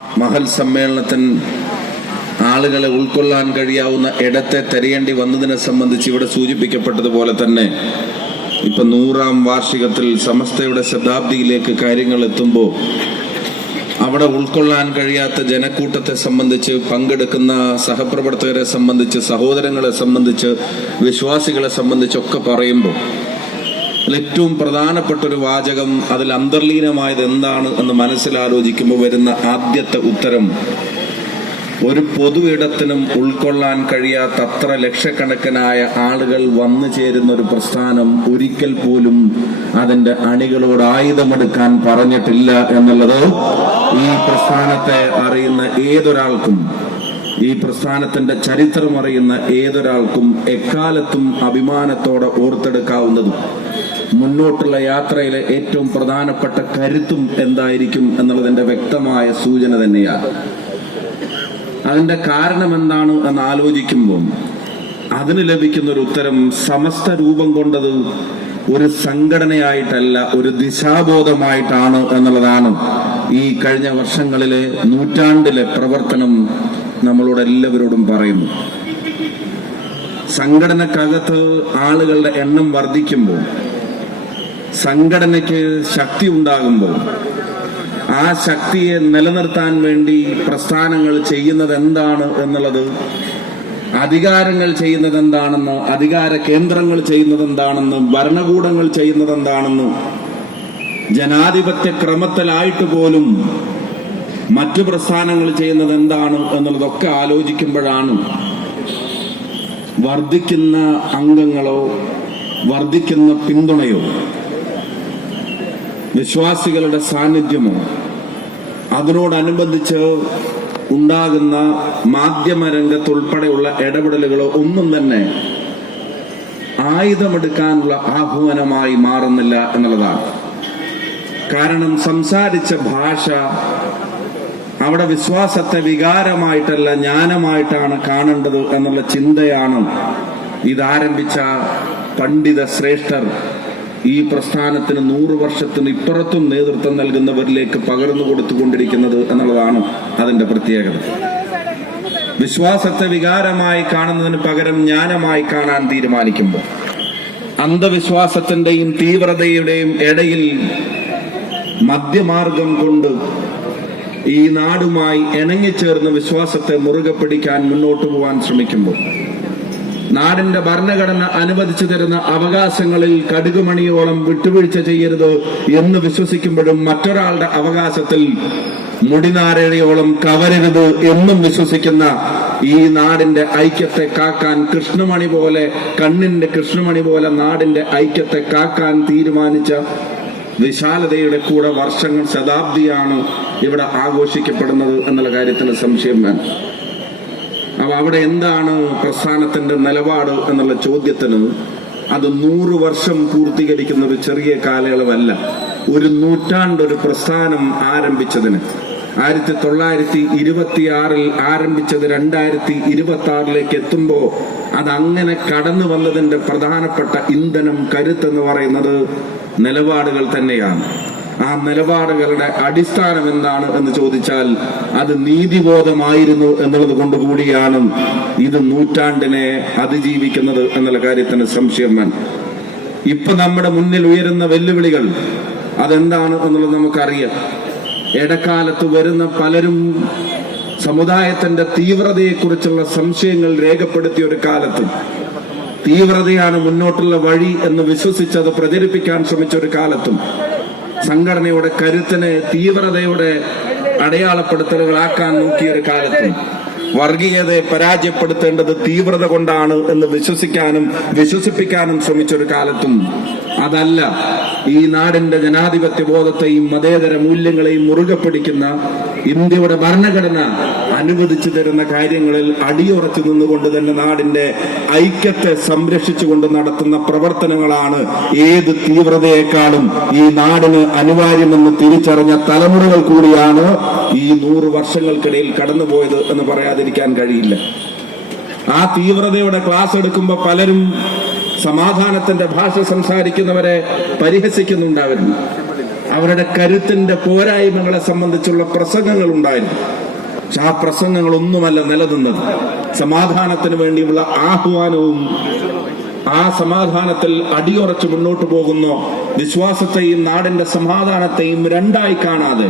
മഹൽ സമ്മേളനത്തിന് ആളുകളെ ഉൾക്കൊള്ളാൻ കഴിയാവുന്ന ഇടത്തെ തെരയേണ്ടി വന്നതിനെ സംബന്ധിച്ച് ഇവിടെ സൂചിപ്പിക്കപ്പെട്ടതുപോലെ തന്നെ ഇപ്പൊ നൂറാം വാർഷികത്തിൽ സമസ്തയുടെ ശതാബ്ദിയിലേക്ക് കാര്യങ്ങൾ എത്തുമ്പോൾ അവിടെ ഉൾക്കൊള്ളാൻ കഴിയാത്ത ജനക്കൂട്ടത്തെ സംബന്ധിച്ച് പങ്കെടുക്കുന്ന സഹപ്രവർത്തകരെ സംബന്ധിച്ച് സഹോദരങ്ങളെ സംബന്ധിച്ച് വിശ്വാസികളെ സംബന്ധിച്ചൊക്കെ പറയുമ്പോൾ ഏറ്റവും പ്രധാനപ്പെട്ട ഒരു വാചകം അതിൽ അന്തർലീനമായത് എന്താണ് എന്ന് മനസ്സിലാലോചിക്കുമ്പോൾ വരുന്ന ആദ്യത്തെ ഉത്തരം ഒരു പൊതു ഇടത്തിനും ഉൾക്കൊള്ളാൻ കഴിയാത്ത അത്ര ലക്ഷക്കണക്കിനായ ആളുകൾ വന്നു ചേരുന്ന ഒരു പ്രസ്ഥാനം ഒരിക്കൽ പോലും അതിന്റെ അണികളോട് ആയുധമെടുക്കാൻ പറഞ്ഞിട്ടില്ല എന്നുള്ളത് ഈ പ്രസ്ഥാനത്തെ അറിയുന്ന ഏതൊരാൾക്കും ഈ പ്രസ്ഥാനത്തിന്റെ ചരിത്രം അറിയുന്ന ഏതൊരാൾക്കും എക്കാലത്തും അഭിമാനത്തോടെ ഓർത്തെടുക്കാവുന്നതും. മുന്നോട്ടുള്ള യാത്രയിലെ ഏറ്റവും പ്രധാനപ്പെട്ട കരുത്തും എന്തായിരിക്കും എന്നുള്ളതിന്റെ വ്യക്തമായ സൂചന തന്നെയാണ് അതിന്റെ കാരണം എന്താണ് എന്ന് ആലോചിക്കുമ്പോൾ അതിന് ലഭിക്കുന്ന ഒരു ഉത്തരം സമസ്ത രൂപം കൊണ്ടത് ഒരു സംഘടനയായിട്ടല്ല ഒരു ദിശാബോധമായിട്ടാണ് എന്നുള്ളതാണ്. ഈ കഴിഞ്ഞ വർഷങ്ങളിലെ നൂറ്റാണ്ടിലെ പ്രവർത്തനം നമ്മളോട് എല്ലാവരോടും പറയുന്നു. സംഘടനക്കകത്ത് ആളുകളുടെ എണ്ണം വർദ്ധിക്കുമ്പോൾ സംഘടനയ്ക്ക് ശക്തി ഉണ്ടാകുമ്പോൾ ആ ശക്തിയെ നിലനിർത്താൻ വേണ്ടി പ്രസ്ഥാനങ്ങൾ ചെയ്യുന്നത് എന്താണ് എന്നുള്ളത് അധികാരങ്ങൾ ചെയ്യുന്നത് എന്താണെന്ന് അധികാര കേന്ദ്രങ്ങൾ ചെയ്യുന്നത് എന്താണെന്ന് ഭരണകൂടങ്ങൾ ചെയ്യുന്നത് എന്താണെന്ന് ജനാധിപത്യ ക്രമത്തിലായിട്ട് പോലും മറ്റു പ്രസ്ഥാനങ്ങൾ ചെയ്യുന്നത് എന്താണ് എന്നുള്ളതൊക്കെ ആലോചിക്കുമ്പോഴാണ് വർദ്ധിക്കുന്ന അംഗങ്ങളോ വർദ്ധിക്കുന്ന പിന്തുണയോ വിശ്വാസികളുടെ സാന്നിധ്യമോ അതിനോടനുബന്ധിച്ച് ഉണ്ടാകുന്ന മാധ്യമ രംഗത്തുൾപ്പെടെയുള്ള ഇടപെടലുകളോ ഒന്നും തന്നെ ആയുധമെടുക്കാനുള്ള ആഹ്വാനമായി മാറുന്നില്ല എന്നുള്ളതാണ്. കാരണം സംസാരിച്ച ഭാഷ അവിടെ വിശ്വാസത്തെ വികാരമായിട്ടല്ല ജ്ഞാനമായിട്ടാണ് കാണേണ്ടത് എന്നുള്ള ചിന്തയാണ് ഇതാരംഭിച്ച പണ്ഡിത ശ്രേഷ്ഠർ ഈ പ്രസ്ഥാനത്തിന് നൂറ് വർഷത്തിന് ഇപ്പുറത്തും നേതൃത്വം നൽകുന്നവരിലേക്ക് പകർന്നു കൊടുത്തുകൊണ്ടിരിക്കുന്നത് എന്നുള്ളതാണ് അതിന്റെ പ്രത്യേകത. വിശ്വാസത്തെ വികാരമായി കാണുന്നതിന് പകരം ജ്ഞാനമായി കാണാൻ തീരുമാനിക്കുമ്പോൾ അന്ധവിശ്വാസത്തിന്റെയും തീവ്രതയുടെയും ഇടയിൽ മധ്യമാർഗം കൊണ്ട് ഈ നാടുമായി ഇണങ്ങിച്ചേർന്ന് വിശ്വാസത്തെ മുറുകെ പിടിക്കാൻ മുന്നോട്ട് പോകാൻ ശ്രമിക്കുമ്പോൾ നാടിന്റെ ഭരണഘടന അനുവദിച്ചു തരുന്ന അവകാശങ്ങളിൽ കടുകുമണിയോളം വിട്ടുവീഴ്ച ചെയ്യരുത് എന്ന് വിശ്വസിക്കുമ്പോഴും മറ്റൊരാളുടെ അവകാശത്തിൽ മുടിനാരഴയോളം കവരരുത് എന്നും വിശ്വസിക്കുന്ന ഈ നാടിന്റെ ഐക്യത്തെ കാക്കാൻ കൃഷ്ണമണി പോലെ കണ്ണിന്റെ കൃഷ്ണമണി പോലെ നാടിന്റെ ഐക്യത്തെ കാക്കാൻ തീരുമാനിച്ച വിശാലതയുടെ കൂടെ വർഷങ്ങൾ ശതാബ്ദിയാണ് ഇവിടെ ആഘോഷിക്കപ്പെടുന്നത് എന്നുള്ള കാര്യത്തിന് സംശയം വേണം അപ്പൊ അവിടെ എന്താണ് പ്രസ്ഥാനത്തിന്റെ നിലപാട് എന്നുള്ള ചോദ്യത്തിന് അത് നൂറ് വർഷം പൂർത്തീകരിക്കുന്ന ഒരു ചെറിയ കാലയളവല്ല. ഒരു നൂറ്റാണ്ട് ഒരു പ്രസ്ഥാനം ആരംഭിച്ചതിന്. ആയിരത്തി തൊള്ളായിരത്തി ഇരുപത്തിയാറിൽ ആരംഭിച്ചത് രണ്ടായിരത്തി ഇരുപത്തി ആറിലേക്ക് എത്തുമ്പോൾ അത് അങ്ങനെ കടന്നു വന്നതിന്റെ പ്രധാനപ്പെട്ട ഇന്ധനം കരുത്തെന്ന് പറയുന്നത് നിലപാടുകൾ തന്നെയാണ്. ആ നിലപാടുകളുടെ അടിസ്ഥാനം എന്താണ് എന്ന് ചോദിച്ചാൽ അത് നീതിബോധമായിരുന്നു എന്നുള്ളത് കൊണ്ടുകൂടിയാണ് ഇത് നൂറ്റാണ്ടിനെ അതിജീവിക്കുന്നത് എന്നുള്ള കാര്യത്തിന് സംശയം വേണം ഇപ്പൊ നമ്മുടെ മുന്നിൽ ഉയരുന്ന വെല്ലുവിളികൾ അതെന്താണ് എന്നുള്ളത് നമുക്കറിയാം. ഇടക്കാലത്ത് വരുന്ന പലരും സമുദായത്തിന്റെ തീവ്രതയെക്കുറിച്ചുള്ള സംശയങ്ങൾ രേഖപ്പെടുത്തിയ ഒരു കാലത്ത് തീവ്രതയാണ് മുന്നോട്ടുള്ള വഴി എന്ന് വിശ്വസിച്ചത് പ്രചരിപ്പിക്കാൻ ശ്രമിച്ച ഒരു കാലത്തും സംഘടനയുടെ കരുത്തിനെ തീവ്രതയുടെ അടയാളപ്പെടുത്തലുകളാക്കാൻ നോക്കിയ ഒരു കാലത്തും വർഗീയതയെ പരാജയപ്പെടുത്തേണ്ടത് തീവ്രത കൊണ്ടാണ് എന്ന് വിശ്വസിക്കാനും വിശ്വസിപ്പിക്കാനും ശ്രമിച്ചൊരു കാലത്തും അതല്ല. ഈ നാടിന്റെ ജനാധിപത്യ ബോധത്തെയും മതേതര മൂല്യങ്ങളെയും മുറുകെ പിടിക്കുന്ന ഇന്ത്യയുടെ ഭരണഘടന അനുവദിച്ചു തരുന്ന കാര്യങ്ങളിൽ അടിയുറച്ചു നിന്നുകൊണ്ട് തന്നെ നാടിന്റെ ഐക്യത്തെ സംരക്ഷിച്ചുകൊണ്ട് നടത്തുന്ന പ്രവർത്തനങ്ങളാണ് ഏത് തീവ്രതയെക്കാളും ഈ നാടിന് അനിവാര്യമെന്ന് തിരിച്ചറിഞ്ഞ തലമുറകൾ കൂടിയാണ് ഈ നൂറ് വർഷങ്ങൾക്കിടയിൽ കടന്നുപോയത് എന്ന് പറയാതിരിക്കാൻ കഴിയില്ല. ആ തീവ്രതയുടെ ക്ലാസ് എടുക്കുമ്പോൾ പലരും സമാധാനത്തിന്റെ ഭാഷ സംസാരിക്കുന്നവരെ പരിഹസിക്കുന്നുണ്ടായിരുന്നു അവരുടെ കരുത്തിന്റെ പോരായ്മകളെ സംബന്ധിച്ചുള്ള പ്രസംഗങ്ങൾ ഉണ്ടായിരുന്നു പക്ഷെ ആ പ്രസംഗങ്ങളൊന്നുമല്ല നിലനിന്നത്. സമാധാനത്തിന് വേണ്ടിയുള്ള ആഹ്വാനവും ആ സമാധാനത്തിൽ അടിയുറച്ച് മുന്നോട്ട് പോകുന്ന വിശ്വാസത്തെയും നാടിന്റെ സമാധാനത്തെയും രണ്ടായി കാണാതെ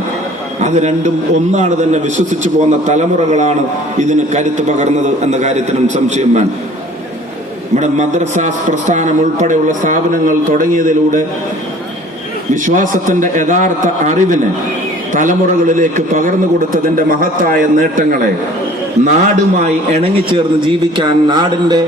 അത് രണ്ടും ഒന്നാണ് തന്നെ വിശ്വസിച്ചു പോകുന്ന തലമുറകളാണ് ഇതിന് കരുത്ത് പകർന്നത് എന്ന കാര്യത്തിനും സംശയം വേണം നമ്മുടെ മദ്രസാസ് പ്രസ്ഥാനം ഉൾപ്പെടെയുള്ള സ്ഥാപനങ്ങൾ തുടങ്ങിയതിലൂടെ വിശ്വാസത്തിന്റെ യഥാർത്ഥ അറിവിന് തലമുറകളിലേക്ക് പകർന്നു കൊടുത്തതിന്റെ മഹത്തായ നേട്ടങ്ങളെ നാടുമായി ഇണങ്ങിച്ചേർന്ന് ജീവിക്കാൻ നാടിന്റെ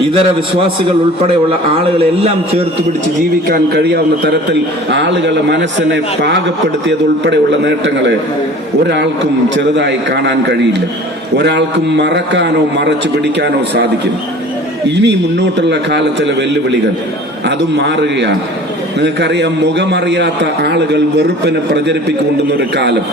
ഇതര വിശ്വാസികൾ ഉൾപ്പെടെയുള്ള ആളുകളെല്ലാം ചേർത്ത് പിടിച്ച് ജീവിക്കാൻ കഴിയാവുന്ന തരത്തിൽ ആളുകളുടെ മനസ്സിനെ പാകപ്പെടുത്തിയത് ഉൾപ്പെടെയുള്ള നേട്ടങ്ങളെ ഒരാൾക്കും ചെറുതായി കാണാൻ കഴിയില്ല. ഒരാൾക്കും മറക്കാനോ മറച്ചു പിടിക്കാനോ സാധിക്കും ഇനി മുന്നോട്ടുള്ള കാലത്തിലെ വെല്ലുവിളികൾ അതും മാറുകയാണ്. നിങ്ങൾക്കറിയാം മുഖമറിയാത്ത ആളുകൾ വെറുപ്പിനെ പ്രചരിപ്പിക്കൊണ്ടുന്ന ഒരു കാലം.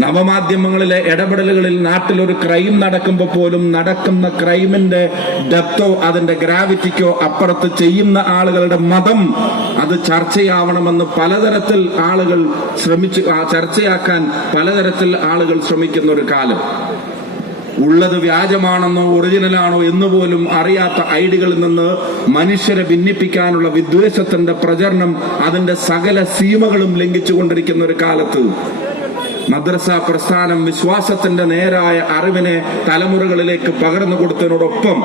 നവമാധ്യമങ്ങളിലെ ഇടപെടലുകളിൽ നാട്ടിൽ ഒരു ക്രൈം നടക്കുമ്പോൾ പോലും നടക്കുന്ന ക്രൈമിന്റെ ഡെപ്തോ അതിന്റെ ഗ്രാവിറ്റിക്കോ അപ്പുറത്ത് ചെയ്യുന്ന ആളുകളുടെ മതം അത് ചർച്ചയാവണമെന്ന് പലതരത്തിൽ ആളുകൾ ശ്രമിച്ചു ചർച്ചയാക്കാൻ പലതരത്തിൽ ആളുകൾ ശ്രമിക്കുന്ന ഒരു കാലം. ഉള്ളത് വ്യാജമാണെന്നോ ഒറിജിനലാണോ എന്ന് പോലും അറിയാത്ത ഐഡികളിൽ നിന്ന് മനുഷ്യരെ ഭിന്നിപ്പിക്കാനുള്ള വിദ്വേഷത്തിന്റെ പ്രചരണം അതിന്റെ സകല സീമകളും ലംഘിച്ചുകൊണ്ടിരിക്കുന്ന ഒരു കാലത്ത്. മദ്രസ പ്രസ്ഥാനം വിശ്വാസത്തിന്റെ നേരായ അറിവിനെ തലമുറകളിലേക്ക് പകർന്നു കൊടുത്തതിനോടൊപ്പം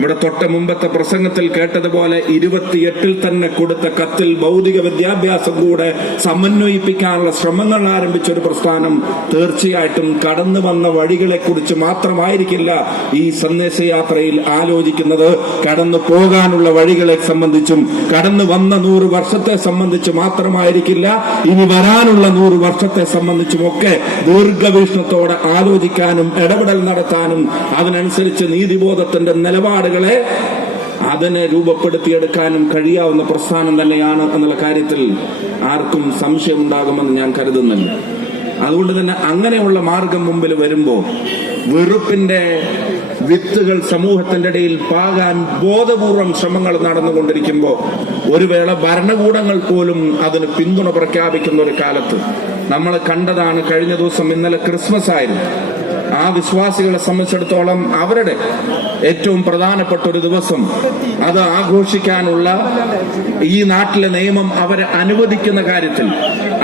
ഇവിടെ തൊട്ട് മുമ്പത്തെ പ്രസംഗത്തിൽ കേട്ടതുപോലെ ഇരുപത്തിയെട്ടിൽ തന്നെ കൊടുത്ത കത്തിൽ ഭൗതിക വിദ്യാഭ്യാസം കൂടെ സമന്വയിപ്പിക്കാനുള്ള ശ്രമങ്ങൾ ആരംഭിച്ച ഒരു പ്രസ്ഥാനം തീർച്ചയായിട്ടും കടന്നു വന്ന വഴികളെ കുറിച്ച് മാത്രമായിരിക്കില്ല ഈ സന്ദേശയാത്രയിൽ ആലോചിക്കുന്നത്. കടന്നു പോകാനുള്ള വഴികളെ സംബന്ധിച്ചും കടന്നു വന്ന നൂറ് വർഷത്തെ സംബന്ധിച്ച് മാത്രമായിരിക്കില്ല ഇനി വരാനുള്ള നൂറ് വർഷത്തെ സംബന്ധിച്ചും ഒക്കെ ദീർഘവീക്ഷണത്തോടെ ആലോചിക്കാനും ഇടപെടൽ നടത്താനും അതിനനുസരിച്ച് നീതിബോധത്തിന്റെ നിലപാടുകളെ അതിനെ രൂപപ്പെടുത്തിയെടുക്കാനും കഴിയാവുന്ന പ്രസ്ഥാനം തന്നെയാണ് എന്നുള്ള കാര്യത്തിൽ ആർക്കും സംശയം സംശയമുണ്ടാകുമെന്ന് ഞാൻ കരുതുന്നില്ല. അതുകൊണ്ട് തന്നെ അങ്ങനെയുള്ള മാർഗം മുമ്പിൽ വരുമ്പോൾ വെറുപ്പിന്റെ വിത്തുകൾ സമൂഹത്തിന്റെ ഇടയിൽ പാകാൻ ബോധപൂർവം ശ്രമങ്ങൾ നടന്നുകൊണ്ടിരിക്കുമ്പോൾ ഒരു വേള ഭരണകൂടങ്ങൾ പോലും അതിന് പിന്തുണ പ്രഖ്യാപിക്കുന്ന ഒരു കാലത്ത് നമ്മൾ കണ്ടതാണ് കഴിഞ്ഞ ദിവസം ഇന്നലെ ക്രിസ്മസ് ആയിരുന്നു. ആ വിശ്വാസികളെ സംബന്ധിച്ചിടത്തോളം അവരുടെ ഏറ്റവും പ്രധാനപ്പെട്ട ഒരു ദിവസം അത് ആഘോഷിക്കാനുള്ള ഈ നാട്ടിലെ നിയമം അവരെ അനുവദിക്കുന്ന കാര്യത്തിൽ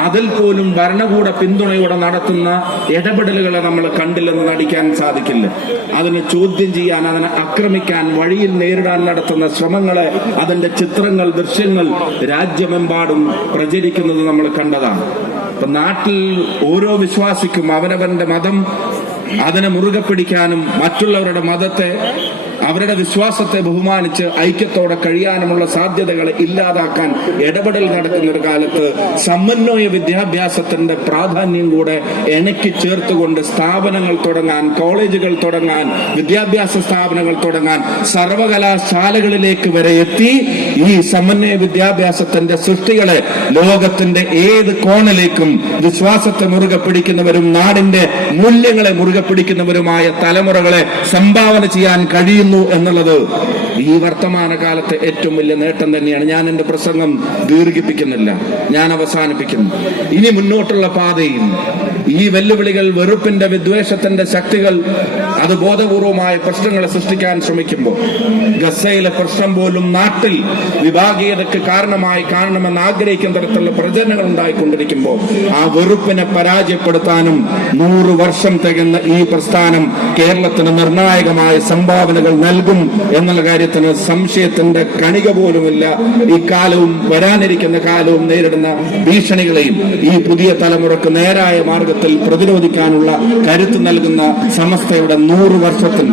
അതിൽ പോലും ഭരണകൂട പിന്തുണയോടെ നടത്തുന്ന ഇടപെടലുകളെ നമ്മൾ കണ്ടില്ലെന്ന് നടിക്കാൻ സാധിക്കില്ല. അതിനെ ചോദ്യം ചെയ്യാൻ അതിനെ ആക്രമിക്കാൻ വഴിയിൽ നേരിടാൻ നടത്തുന്ന ശ്രമങ്ങളെ അതിന്റെ ചിത്രങ്ങൾ ദൃശ്യങ്ങൾ രാജ്യമെമ്പാടും പ്രചരിക്കുന്നത് നമ്മൾ കണ്ടതാണ്. നാട്ടിൽ ഓരോ വിശ്വാസിക്കും അവനവന്റെ മതം അതിനെ മുറുകെ പിടിക്കാനും മറ്റുള്ളവരുടെ മതത്തെ അവരുടെ വിശ്വാസത്തെ ബഹുമാനിച്ച് ഐക്യത്തോടെ കഴിയാനുമുള്ള സാധ്യതകളെ ഇല്ലാതാക്കാൻ ഇടപെടൽ നടക്കുന്ന ഒരു കാലത്ത് സമന്വയ വിദ്യാഭ്യാസത്തിന്റെ പ്രാധാന്യം കൂടെ ഇണക്കി ചേർത്തുകൊണ്ട് സ്ഥാപനങ്ങൾ തുടങ്ങാൻ കോളേജുകൾ തുടങ്ങാൻ വിദ്യാഭ്യാസ സ്ഥാപനങ്ങൾ തുടങ്ങാൻ സർവകലാശാലകളിലേക്ക് വരെ എത്തി ഈ സമന്വയ വിദ്യാഭ്യാസത്തിന്റെ സൃഷ്ടികളെ ലോകത്തിന്റെ ഏത് കോണിലേക്കും വിശ്വാസത്തെ മുറുകെ പിടിക്കുന്നവരും നാടിന്റെ മൂല്യങ്ങളെ മുറുകെ പിടിക്കുന്നവരുമായ തലമുറകളെ സംഭാവന ചെയ്യാൻ കഴിയുന്നു എന്നുള്ളത് ഈ വർത്തമാന കാലത്തെ ഏറ്റവും വലിയ നേട്ടം തന്നെയാണ്. ഞാൻ എന്റെ പ്രസംഗം ദീർഘിപ്പിക്കുന്നില്ല. ഞാൻ അവസാനിപ്പിക്കുന്നു. ഇനി മുന്നോട്ടുള്ള പാതയിൽ ഈ വെല്ലുവിളികൾ വെറുപ്പിന്റെ വിദ്വേഷത്തിന്റെ ശക്തികൾ അത് ബോധപൂർവമായ പ്രശ്നങ്ങളെ സൃഷ്ടിക്കാൻ ശ്രമിക്കുമ്പോൾ ഗസയിലെ പ്രശ്നം പോലും നാട്ടിൽ വിഭാഗീയതയ്ക്ക് കാരണമായി കാണണമെന്ന് ആഗ്രഹിക്കുന്ന തരത്തിലുള്ള പ്രചരണങ്ങൾ ഉണ്ടായിക്കൊണ്ടിരിക്കുമ്പോൾ ആ വെറുപ്പിനെ പരാജയപ്പെടുത്താനും നൂറ് വർഷം തികഞ്ഞ ഈ പ്രസ്ഥാനം കേരളത്തിന് നിർണായകമായ സംഭാവനകൾ നൽകും എന്നുള്ള കാര്യത്തിന് സംശയത്തിന്റെ കണിക പോലുമില്ല. ഈ കാലവും വരാനിരിക്കുന്ന കാലവും നേരിടുന്ന ഭീഷണികളെയും ഈ പുതിയ തലമുറയ്ക്ക് നേരായ മാർഗത്തിൽ പ്രതിരോധിക്കാനുള്ള കരുത്ത് നൽകുന്ന സമസ്തയുടെ നൂറ് വർഷത്തിൽ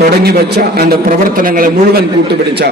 തുടങ്ങിവെച്ച അതിന്റെ പ്രവർത്തനങ്ങളെ മുഴുവൻ കൂട്ടുപിടിച്ച